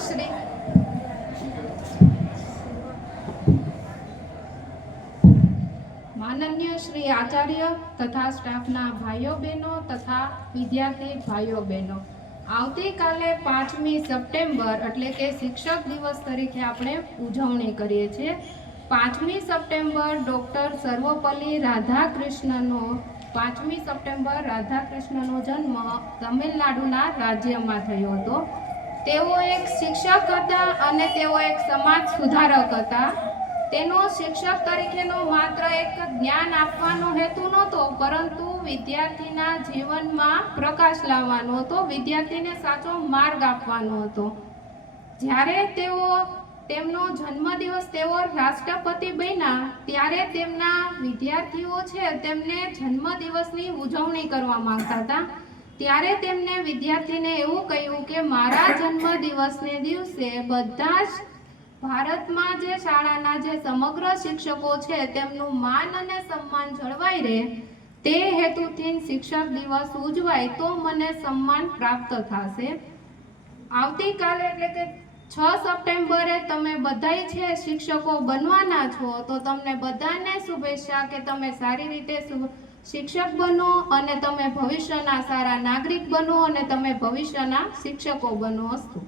શ્રી માનનીય શ્રી આચાર્ય તથા સ્ટાફના ભાઈઓ બહેનો તથા વિદ્યાર્થી ભાઈઓ બહેનો, આવતીકાલે 5મી સપ્ટેમ્બર એટલે કે શિક્ષક દિવસ તરીકે આપણે ઉજવણી કરીએ છીએ. 5મી સપ્ટેમ્બર ડૉક્ટર સર્વપલ્લી રાધાકૃષ્ણનો 5મી સપ્ટેમ્બર રાધાકૃષ્ણનો જન્મ તમિલનાડુના રાજ્યમાં થયો હતો. તેઓ એક શિક્ષક હતા અને તેઓ એક સમાજ સુધારક હતા. તેનો શિક્ષક તરીકેનો માત્ર એક જ્ઞાન આપવાનો હેતુ નહોતો, પરંતુ વિદ્યાર્થીના જીવનમાં પ્રકાશ લાવવાનો હતો, વિદ્યાર્થીને સાચો માર્ગ આપવાનો હતો. જ્યારે તેમનો જન્મદિવસ તેઓ રાષ્ટ્રપતિ બન્યા ત્યારે તેમના વિદ્યાર્થીઓ છે તેમને જન્મદિવસની ઉજવણી કરવા માંગતા હતા. ત્યારે તેમને વિદ્યાર્થીને એવું કહ્યું કે મારા જન્મદિવસને દિવસે બધા જ ભારતમાં જે શાળાના જે સમગ્ર શિક્ષકો છે તેમનું માન અને સન્માન જળવાઈ રહે તે હેતુથી શિક્ષક દિવસ ઉજવાય તો મને સન્માન પ્રાપ્ત થશે. આવતીકાલે એટલે કે 6 સપ્ટેમ્બરે તમે બધાય છે શિક્ષકો બનવાના છો, તો તમને બધાને શુભેચ્છા કે તમે સારી રીતે શિક્ષક બનો અને તમે ભવિષ્યના સારા નાગરિક બનો અને તમે ભવિષ્યના શિક્ષકો બનો. અસ્તુ.